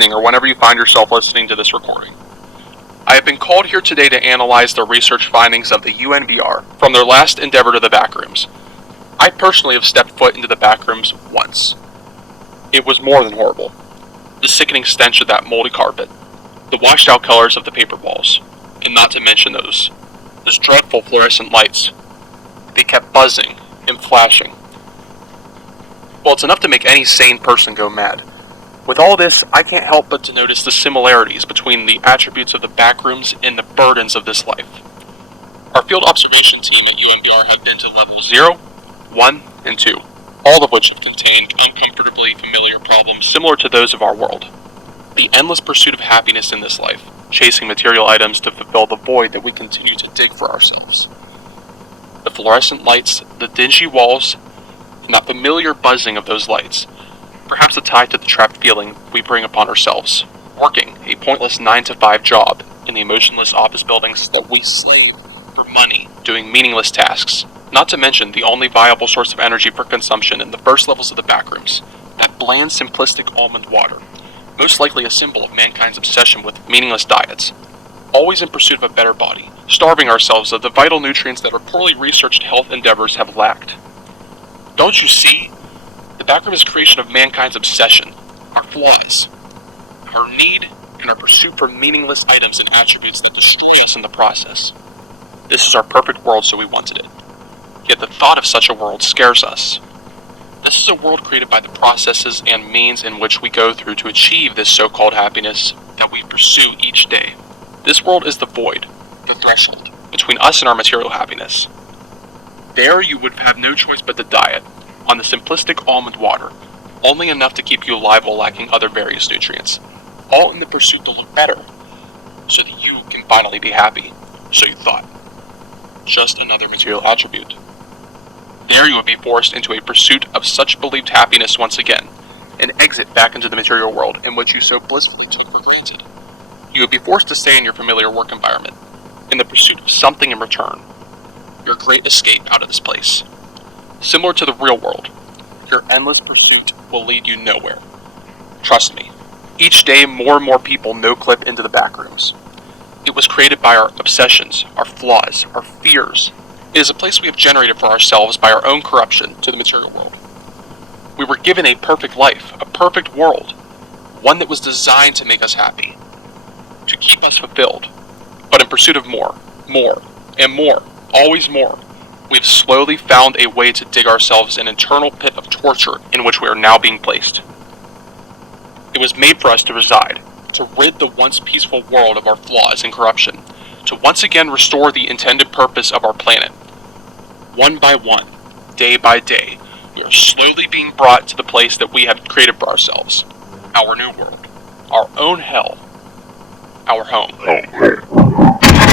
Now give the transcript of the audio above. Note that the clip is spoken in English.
evening, or whenever you find yourself listening to this recording. I have been called here today to analyze the research findings of the U.N.B.R. from their last endeavor to the backrooms. I personally have stepped foot into the backrooms once. It was more than horrible. The sickening stench of that moldy carpet, the washed out colors of the paper walls, and not to mention those dreadful fluorescent lights. They kept buzzing and flashing. Well, it's enough to make any sane person go mad. With all this, I can't help but to notice the similarities between the attributes of the backrooms and the burdens of this life. Our field observation team at U.N.B.R. have been to levels 0, 1, and 2, all of which have contained uncomfortably familiar problems similar to those of our world. The endless pursuit of happiness in this life, chasing material items to fulfill the void that we continue to dig for ourselves. The fluorescent lights, the dingy walls, and that familiar buzzing of those lights, perhaps a tie to the trapped feeling we bring upon ourselves, working a pointless 9-to-5 job in the emotionless office buildings that we slave for money, doing meaningless tasks, not to mention the only viable source of energy for consumption in the first levels of the backrooms, that bland, simplistic almond water, most likely a symbol of mankind's obsession with meaningless diets, always in pursuit of a better body, starving ourselves of the vital nutrients that our poorly researched health endeavors have lacked. Don't you see? The backroom is a creation of mankind's obsession, our flaws, our need, and our pursuit for meaningless items and attributes that destroy us in the process. This is our perfect world, so we wanted it. Yet the thought of such a world scares us. This is a world created by the processes and means in which we go through to achieve this so-called happiness that we pursue each day. This world is the void, the threshold, between us and our material happiness. There you would have no choice but to diet on the simplistic almond water, only enough to keep you alive while lacking other various nutrients, all in the pursuit to look better, so that you can finally be happy, so you thought. Just another material attribute. There you would be forced into a pursuit of such believed happiness once again, an exit back into the material world in which you so blissfully took for granted. You would be forced to stay in your familiar work environment, in the pursuit of something in return, your great escape out of this place. Similar to the real world, your endless pursuit will lead you nowhere. Trust me, each day more and more people no-clip into the backrooms. It was created by our obsessions, our flaws, our fears. It is a place we have generated for ourselves by our own corruption to the material world. We were given a perfect life, a perfect world, one that was designed to make us happy, to keep us fulfilled. But in pursuit of more, and more, always more, we have slowly found a way to dig ourselves an eternal pit of torture in which we are now being placed. It was made for us to reside, to rid the once peaceful world of our flaws and corruption, to once again restore the intended purpose of our planet. One by one, day by day, we are slowly being brought to the place that we have created for ourselves. Our new world. Our own hell. Our home.